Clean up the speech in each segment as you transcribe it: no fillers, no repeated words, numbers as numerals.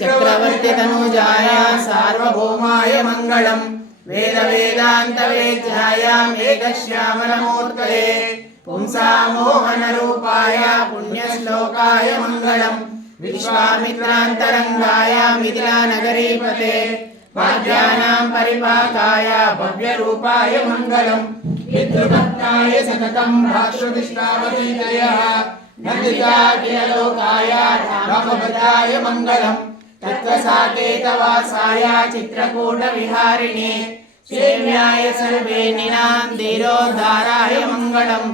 चक्रवर्ती तनुजाय सार्वभौमाय मंगलम वेद वेदांत वेद्याय मेघश्यामलमूर्तये पुंसा मोहन रूपाय पुण्यश्लोकाय मंगलम विश्वामित्रांतरंगाय मिथिला नगरीपते भाग्यानां परिपाकाय भव्य रूपाय मंगलम पितृभक्ताय सततं भाष्यतिष्ठावतीतयः नन्दिताखिललोकाय रामभद्राय मंगलम तत्त्वसाकेतवासाय चित्रकूटविहारिणे सेव्याय सर्वेनिनां धीरोद्धाराय मंगलम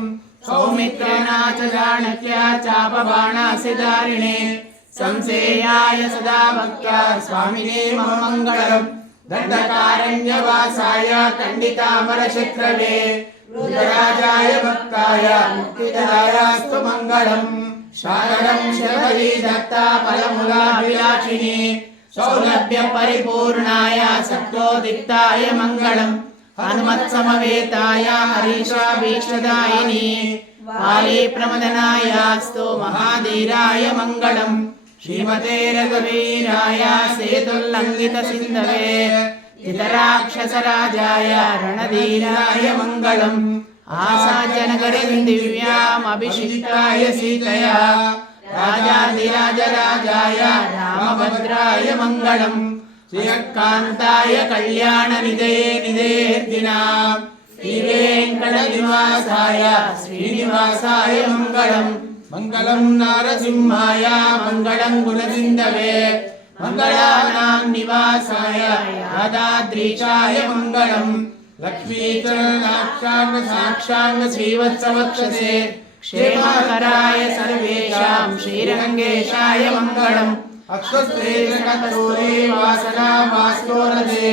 सौमित्रेणा च चाणक्या चापबाणासिधारिणे संसेयाय सदा भक्त्या स्वामिने मम मंगलम दण्डकारण्यवासाय खण्डितामरशत्रवे रुद्रराजाय भक्ताय मुक्तिदायास्तु मंगलम शारदं शबरी दत्ता फलमूलाभिलाषिणी सौलभ्य परिपूर्णाय सत्योदिताय मंगलम हनुमत्समवेताय हरीशाभीष्टदायिनी वाली प्रमदनायास्तु महाधीराय मंगलम श्रीमते रघुवीराय सेतुल्लंघित सिंधवे चितराक्षसराजाय रणधीराय मंगलम आसाजनगरीं दिव्याम् अभिषिक्ताय सीतया राजाधिराजराजाय रामभद्राय मंगलम श्रीकान्ताय कल्याणनिधये निधेर्दिनाम् श्रीवेङ्कटनिवासाय श्रीनिवासाय मंगलम मंगलम नारसिंहाय मंगलम गुणसिन्धवे मंगलानां निवासाय यादाद्रीशाय मंगलम लक्ष्मीचरणाक्षांग साक्षांग श्रीवत्सवक्षसे क्षेमकराय सर्वेषां श्रीरङ्गेशाय मंगलम अक्षस्त्रेशकतोरे वासना वास्तोरसे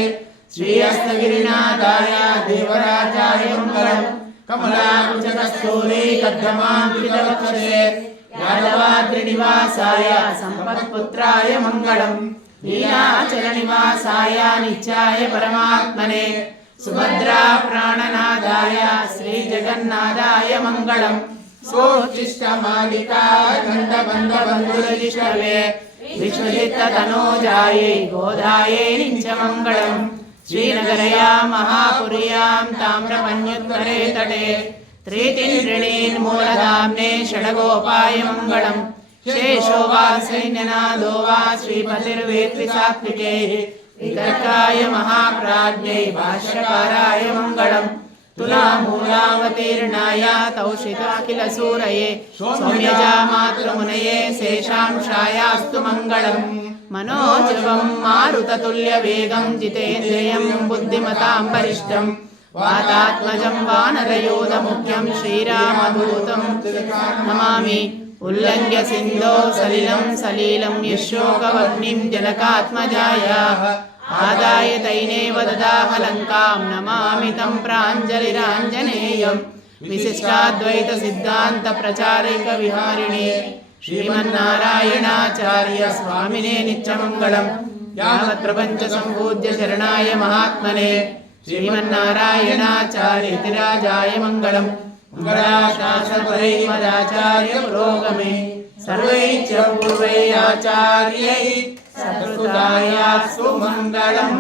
श्री हस्तगिरिनाथाय देवराजाय मंगलम कमलाकुचकस्तूरे कद्गमान्वितवक्षसे यादवाद्रिनिवासाय सम्पत्पुत्राय मंगलम नीलाचलनिवासाय नित्याय परमात्मने सुभद्रा प्राणनादाय श्रीजगन्नाथाय मंगलम सोचिष्टमालिका गन्धबन्धबन्धुरजिष्टवे विश्वजित्ततनोजायै गोदायै निच मंगलम श्रीनगरया महापुर्यां ताम्रपन्युत्तरे तटे त्रितिन्त्रिणीन्मूलधाम्ने षडगोपाय मंगलम शेषो वा सैन्यनादो वा श्रीपतिर्वेत्रिसात्विकैः वितर्काय महाप्राज्ञै भाष्यकाराय मंगलम तुलामूलावतीर्णाय तौषिताखिलसूरये सौम्यजा मातृमुनये शेषांशायास्तु मंगलम मनोजवं मारुततुल्यवेगं जितेन्द्रियं बुद्धिमतां वरिष्ठं वातात्मजं वानरयोधमुख्यं श्रीरामदूतं नमामि उल्लङ्घ्य सिन्धो सलिलं सलीलं यशोकवह्निं जनकात्मजायाः आदाय तैनेव ददाह लङ्कां नमामि तं प्राञ्जलिराञ्जनेयं विशिष्टाद्वैतसिद्धान्तप्रचारैकविहारिणे श्रीमन्नारायणाचार्य स्वामिने नित्यमङ्गलम् यावत् सम्पूज्य शरणाय महात्मने श्रीमन्नारायणाचार्यतिराजाय मंगलम मंगलाशासनपरैर्मदाचार्य पुरोगमे सर्वैश्च पूर्वैराचार्यैः सत्कृतायास्तु मंगलम्।